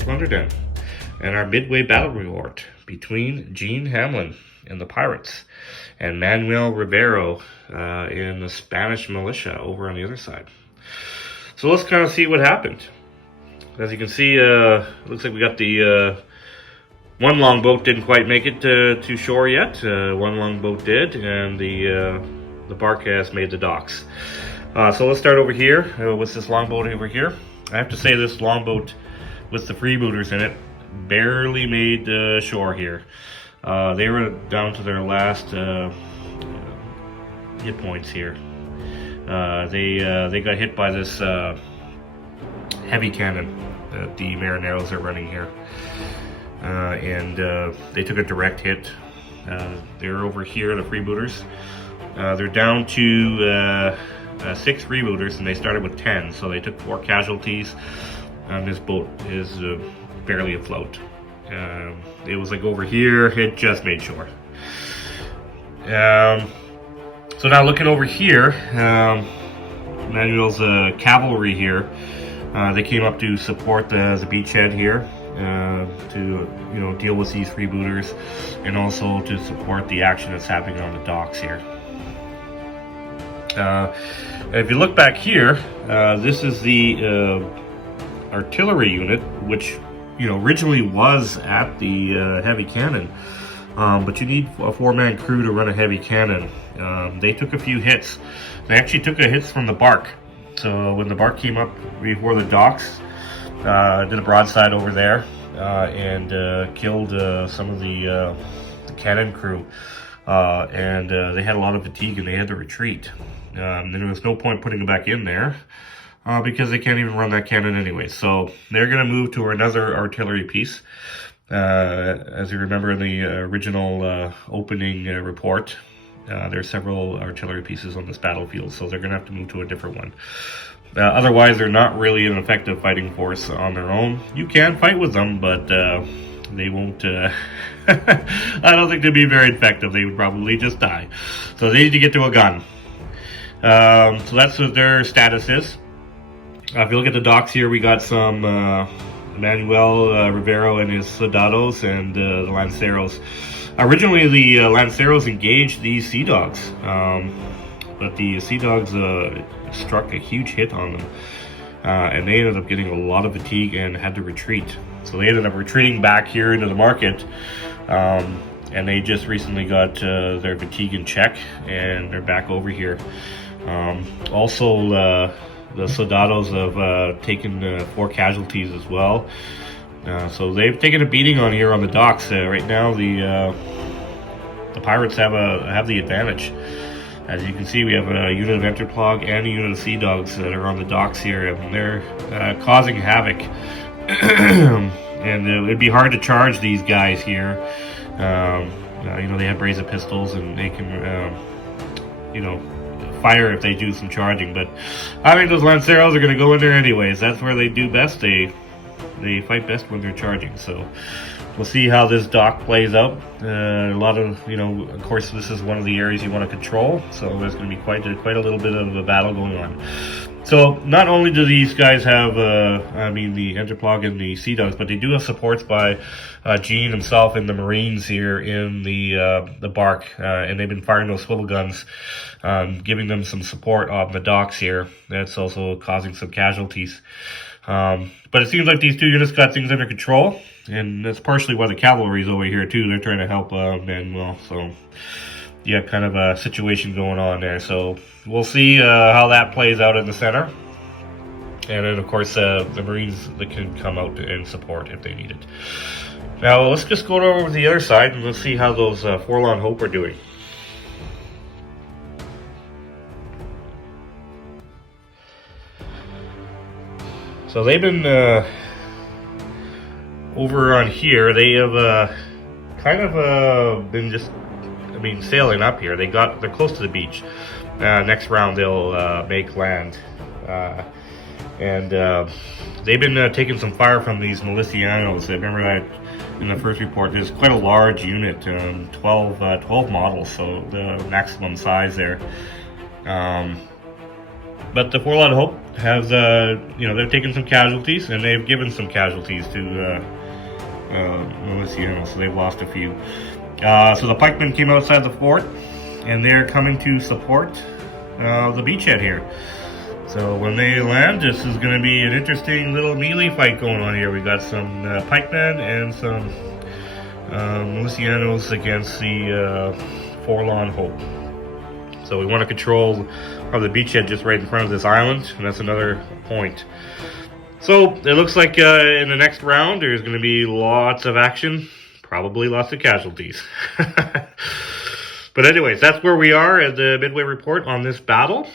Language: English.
Blood&Plunder Den and our Midway Battle Report between Jean Hamlyn and the Pirates and Manuel Rivero in the Spanish militia over on the other side. So let's kind of see what happened. As you can see, looks like we got the one longboat didn't quite make it to shore yet. One longboat did, and the bark has made the docks. So let's start over here with this longboat over here. I have to say this longboat with the freebooters in it barely made shore here. They were down to their last hit points here. They got hit by this heavy cannon that the Marineros are running here, and they took a direct hit. They're over here, the freebooters. They're down to 6 freebooters, and they started with 10, so they took 4 casualties. This boat is barely afloat. It was like over here, it just made shore. So now looking over here, Manuel's cavalry here, they came up to support the beachhead here, to deal with these freebooters, and also to support the action that's happening on the docks here. If you look back here, this is the artillery unit, which originally was at the heavy cannon, but you need a 4-man crew to run a heavy cannon. They took a few hits. They actually took a hits from the bark. So when the bark came up before the docks, did a broadside over there, and killed some of the cannon crew, and they had a lot of fatigue and they had to retreat. There was no point putting them back in there, because they can't even run that cannon anyway. So they're going to move to another artillery piece. As you remember in the original opening report, there are several artillery pieces on this battlefield, so they're going to have to move to a different one. Otherwise, they're not really an effective fighting force on their own. You can fight with them, but they won't... I don't think they'd be very effective. They would probably just die. So they need to get to a gun. So that's what their status is. If you look at the docks here, we got some Manuel Rivero and his soldados and the Lanceros. Originally, the Lanceros engaged these Sea Dogs, but the Sea Dogs struck a huge hit on them, and they ended up getting a lot of fatigue and had to retreat. So they ended up retreating back here into the market, and they just recently got their fatigue in check, and they're back over here. Also, the soldados have taken 4 casualties as well. So they've taken a beating on here on the docks. Right now, the pirates have the advantage. As you can see, we have a unit of Enterplog and a unit of Sea Dogs that are on the docks here, and they're causing havoc. And it'd be hard to charge these guys here. They have brazen pistols, and they can, fire if they do some charging. But I think those Lanceros are going to go in there anyways. That's where they do best. They fight best when they're charging. So we'll see how this dock plays out. A lot of, of course, this is one of the areas you want to control. So there's going to be quite a little bit of a battle going on. So not only do these guys have, the Enterplog and the Sea Dogs, but they do have supports by Jean himself and the Marines here in the bark, and they've been firing those swivel guns, giving them some support on the docks here. That's also causing some casualties. But it seems like these 2 units got things under control, and that's partially why the cavalry's over here too. They're trying to help Manuel. So yeah, kind of a situation going on there. So we'll see how that plays out in the center. And then, of course, the Marines that can come out and support if they need it. Now, let's just go over to the other side and let's see how those Forlorn Hope are doing. So they've been over on here. They have been just sailing up here. They're close to the beach. Next round they'll make land, and they've been taking some fire from these milicianos. I remember that in the first report. There's quite a large unit, 12 models, so the maximum size there. But the Forlorn Hope has, they've taken some casualties, and they've given some casualties to militia, so they've lost a few. So the pikemen came outside the fort, and they're coming to support the beachhead here. So when they land, this is going to be an interesting little melee fight going on here. We got some pikemen and some milicianos against the Forlorn Hope. So we want to control the beachhead just right in front of this island, and that's another point. So it looks like in the next round there's going to be lots of action, probably lots of casualties. But anyways, that's where we are at the Midway Report on this battle.